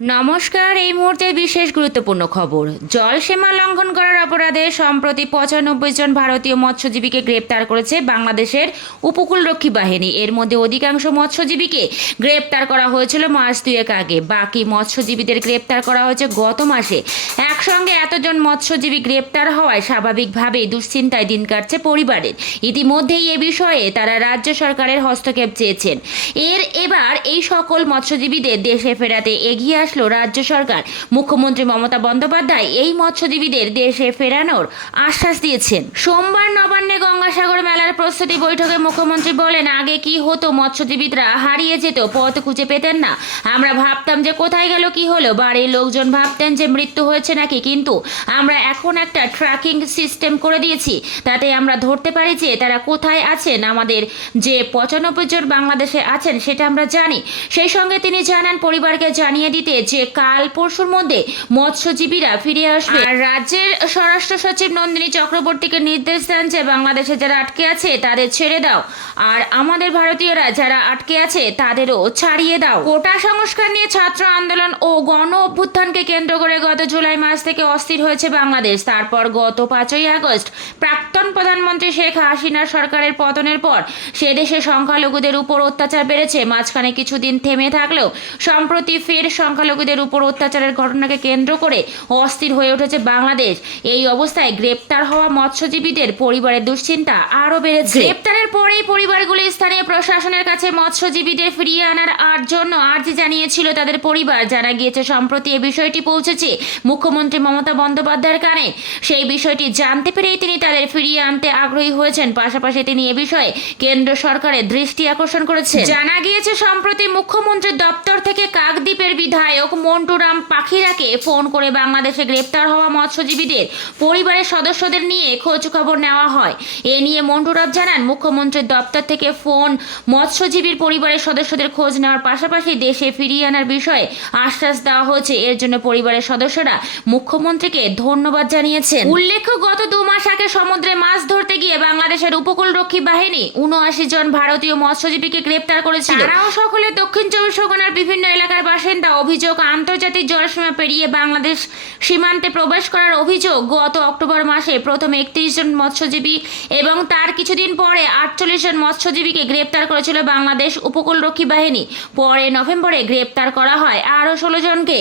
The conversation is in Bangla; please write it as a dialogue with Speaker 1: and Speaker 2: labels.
Speaker 1: নমস্কার, এই মুহূর্তে বিশেষ গুরুত্বপূর্ণ খবর। জলসীমা লঙ্ঘন করার অপরাধে সম্প্রতি পঁচানব্বই জন ভারতীয় মৎস্যজীবীকে গ্রেপ্তার করেছে বাংলাদেশের উপকূলরক্ষী বাহিনী। এর মধ্যে অধিকাংশ মৎস্যজীবীকে গ্রেপ্তার করা হয়েছিল মাস দুয়েক আগে। বাকি মৎস্যজীবীদের গ্রেপ্তার করা হয়েছে গত মাসে। একসঙ্গে এতজন মৎস্যজীবী গ্রেপ্তার হওয়ায় স্বাভাবিকভাবেই দুশ্চিন্তায় দিন কাটছে পরিবারের। ইতিমধ্যেই এ বিষয়ে তারা রাজ্য সরকারের হস্তক্ষেপ চেয়েছেন। এর এবার এই সকল মৎস্যজীবীদের দেশে ফেরাতে এগিয়ে আসলো রাজ্য সরকার। মুখ্যমন্ত্রী মমতা বন্দ্যোপাধ্যায় এই মৎস্যজীবীদের দেশে ফেরানোর আশ্বাস দিয়েছেন। সোমবার নবান্নে গঙ্গাসাগর মেলার প্রস্তুতি বৈঠকে মুখ্যমন্ত্রী বলেন, আগে কি হতো মৎস্যজীবীরা হারিয়ে যেত, পথ খুঁজে পেতেন না। আমরা ভাবতাম যে কোথায় গেল, কি হলো? বাড়ির লোকজন ভাবতেন যে মৃত্যু হয়েছে নাকি কিন্তু আমরা এখন একটা ট্র্যাকিং সিস্টেম করে দিয়েছি। তাতে আমরা ধরতে পারি যে তারা কোথায় আছেন, আমাদের যে পঁচানব্বই জন বাংলাদেশে আছেন সেটা আমরা জানি। সেই সঙ্গে তিনি জানান, পরিবারকে জানিয়ে দিতে যে কাল পরশুর মধ্যে মৎস্যজীবীরা ফিরে আসবে। আর রাজ্যের স্বরাষ্ট্র সচিব নন্দিনী চক্রবর্তীকে নির্দেশ দেন যে বাংলাদেশে যারা আটকে আছে তাদের ছেড়ে দাও। আর আমাদের ভারতীয়রা যারা আটকে আছে তাদেরও ছাড়িয়ে দাও। কোটা সংস্কার নিয়ে ছাত্র আন্দোলন ও গণ অভ্যুত্থানকে কেন্দ্র করে গত জুলাই মাস থেকে অস্থির হয়েছে বাংলাদেশ। তারপর গত পাঁচই আগস্ট প্রাক্তন প্রধানমন্ত্রী শেখ হাসিনার সরকারের পতনের পর সে দেশে সংখ্যালঘুদের উপর অত্যাচার বেড়েছে। মাঝখানে কিছুদিন থেমে থাকলেও সম্প্রতি ফের সংখ্যালঘুদের উপর অত্যাচারের ঘটনাকে কেন্দ্র করে অস্থির হয়ে উঠেছে বাংলাদেশ। এই অবস্থায় গ্রেপ্তার হওয়া মৎস্যজীবীদের পরিবারের দুশ্চিন্তা আরও বেড়েছে। গ্রেপ্তারের পরেই পরিবারগুলি স্থানীয় প্রশাসনের কাছে মৎস্যজীবীদের ফিরিয়ে আনার আর জন্য আর্জি জানিয়েছিল তাদের পরিবার। জানা গিয়েছে সম্প্রতি এ বিষয়টি পৌঁছেছে মুখ্যমন্ত্রী মমতা বন্দ্যোপাধ্যায়ের কানে। সেই বিষয়টি জানতে পেরেই তিনি তাদের ফিরিয়ে আনতে আগ্রহী হয়েছেন। পাশাপাশি তিনি এ বিষয়ে কেন্দ্র সরকারের দৃষ্টি আকর্ষণ করেছে জানা গিয়েছে, সম্প্রতি মুখ্যমন্ত্রীর দপ্তর থেকে কাকদ্বীপের বিধায়ক মন্টুরাম পাখিরাকে ফোন করে বাংলাদেশে গ্রেপ্তার হওয়া মৎস্যজীবীদের, পরিবারের সদস্যদের নিয়ে খোঁজ খবর নেওয়া হয়। এ নিয়ে মন্টুরাম জানান মুখ্যমন্ত্রীর দপ্তর থেকে ফোন মৎস্যজীবীর পরিবারের সদস্যদের খোঁজ নেওয়ার পাশাপাশি দেশে ফিরিয়ে আনার বিষয়ে আশ্বাস দেওয়া হয়েছে। এর জন্য পরিবারের সদস্যরা মুখ্যমন্ত্রীকে ধন্যবাদ জানিয়েছেন। উল্লেখ্য, গত দু মাস আগে সমুদ্রে মাছ ধরতে গিয়ে বাংলাদেশের উপকূলরক্ষী বাহিনী উনআশি জন ভারতীয় মৎস্যজীবীকে গ্রেপ্তার করেছিল। তারাও সকলে দক্ষিণ চব্বিশ পরগনার বিভিন্ন এলাকার বাসিন্দা। অভিযোগ, আন্তর্জাতিক জলসীমা পেরিয়ে বাংলাদেশ সীমান্তে প্রবেশ করার অভিযোগ গত অক্টোবর মাসে প্রথম একত্রিশ জন মৎস্যজীবী এবং তার কিছুদিন পরে আটচল্লিশ জন মৎস্যজীবীকে গ্রেপ্তার করেছিল বাংলাদেশ উপকূলরক্ষী বাহিনী। পরে নভেম্বরে গ্রেপ্তার করা হয় আরও ষোলো জনকে।